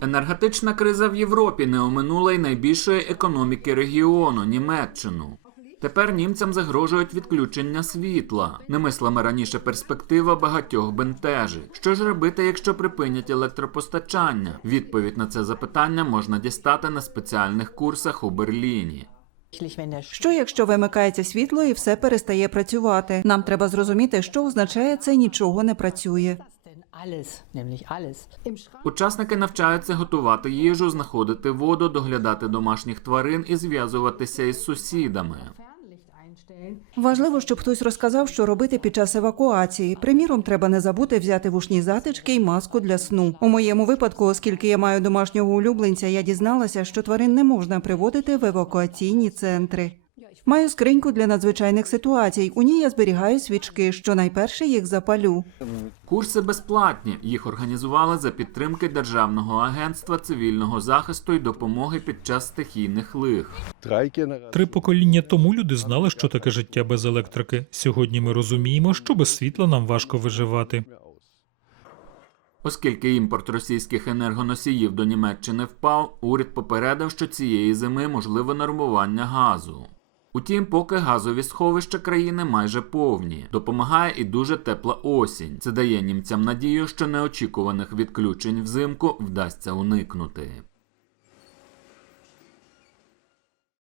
Енергетична криза в Європі не оминула й найбільшої економіки регіону Німеччину. Тепер німцям загрожують відключення світла. Немислима раніше перспектива багатьох бентежить. Що ж робити, якщо припинять електропостачання? Відповідь на це запитання можна дістати на спеціальних курсах у Берліні. Що якщо вимикається світло і все перестає працювати? Нам треба зрозуміти, що означає це нічого не працює. Alles, nämlich alles. Учасники навчаються готувати їжу, знаходити воду, доглядати домашніх тварин і зв'язуватися із сусідами. Важливо, щоб хтось розказав, що робити під час евакуації. Приміром, треба не забути взяти вушні затички і маску для сну. У моєму випадку, оскільки я маю домашнього улюбленця, я дізналася, що тварин не можна приводити в евакуаційні центри. Маю скриньку для надзвичайних ситуацій. У ній я зберігаю свічки, що найперше їх запалю. Курси безплатні. Їх організували за підтримки Державного агентства цивільного захисту і допомоги під час стихійних лих. Три покоління тому люди знали, що таке життя без електрики. Сьогодні ми розуміємо, що без світла нам важко виживати. Оскільки імпорт російських енергоносіїв до Німеччини впав, уряд попередив, що цієї зими можливе нормування газу. Утім, поки газові сховища країни майже повні, допомагає і дуже тепла осінь. Це дає німцям надію, що неочікуваних відключень взимку вдасться уникнути.